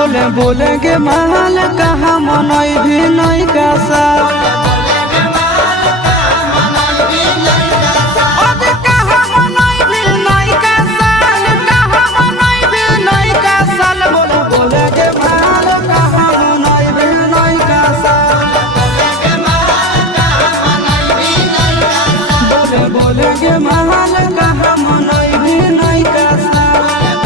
बोले बोले के महल कहाँ मनई भी नहीं का साल बोले के महल कहाँ मनई भी नहीं का साल